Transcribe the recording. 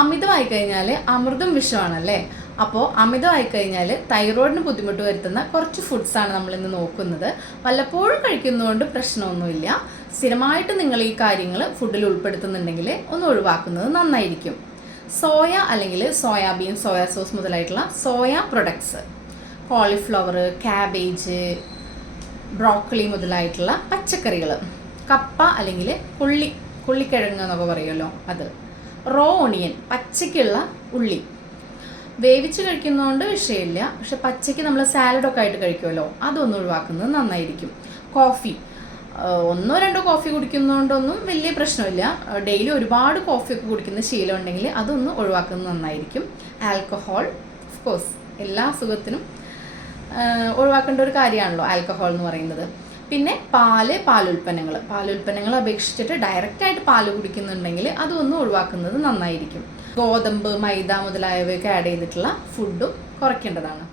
അമിതമായി കഴിഞ്ഞാൽ അമൃതും വിഷമാണല്ലേ. അപ്പോൾ അമിതമായി കഴിഞ്ഞാൽ തൈറോയിഡിന് ബുദ്ധിമുട്ട് വരുത്തുന്ന കുറച്ച് ഫുഡ്സാണ് നമ്മളിന്ന് നോക്കുന്നത്. വല്ലപ്പോഴും കഴിക്കുന്നതുകൊണ്ട് പ്രശ്നമൊന്നുമില്ല. സ്ഥിരമായിട്ട് നിങ്ങൾ ഈ കാര്യങ്ങൾ ഫുഡിൽ ഉൾപ്പെടുത്തുന്നുണ്ടെങ്കിൽ ഒന്ന് ഒഴിവാക്കുന്നത് നന്നായിരിക്കും. സോയ അല്ലെങ്കിൽ സോയാബീൻ, സോയാ സോസ് മുതലായിട്ടുള്ള soya products, cauliflower, cabbage, broccoli മുതലായിട്ടുള്ള പച്ചക്കറികൾ, കപ്പ അല്ലെങ്കിൽ കൊള്ളിക്കിഴങ്ങ് എന്നൊക്കെ പറയുമല്ലോ അത്, റോ ഓണിയൻ പച്ചയ്ക്കുള്ള ഉള്ളി, വേവിച്ച് കഴിക്കുന്നതുകൊണ്ട് വിഷയമില്ല. പക്ഷെ പച്ചയ്ക്ക് നമ്മൾ സാലഡൊക്കെ ആയിട്ട് കഴിക്കുമല്ലോ, അതൊന്നും ഒഴിവാക്കുന്നത് നന്നായിരിക്കും. കോഫി, 1-2 കോഫി കുടിക്കുന്നതുകൊണ്ടൊന്നും വലിയ പ്രശ്നമില്ല. ഡെയിലി ഒരുപാട് കോഫിയൊക്കെ കുടിക്കുന്ന ശീലം ഉണ്ടെങ്കിൽ അതൊന്നും ഒഴിവാക്കുന്നത് നന്നായിരിക്കും. ആൽക്കഹോൾ ഓഫ് കോഴ്സ് എല്ലാ അസുഖത്തിനും ഒഴിവാക്കേണ്ട ഒരു കാര്യമാണല്ലോ ആൽക്കഹോൾ എന്ന് പറയുന്നത്. പിന്നെ പാലുൽപ്പന്നങ്ങൾ അപേക്ഷിച്ചിട്ട് ഡയറക്റ്റായിട്ട് പാല് കുടിക്കുന്നുണ്ടെങ്കിൽ അതൊന്നും ഒഴിവാക്കുന്നത് നന്നായിരിക്കും. ഗോതമ്പ്, മൈദ മുതലായവയൊക്കെ ആഡ് ചെയ്തിട്ടുള്ള ഫുഡും കുറയ്ക്കേണ്ടതാണ്.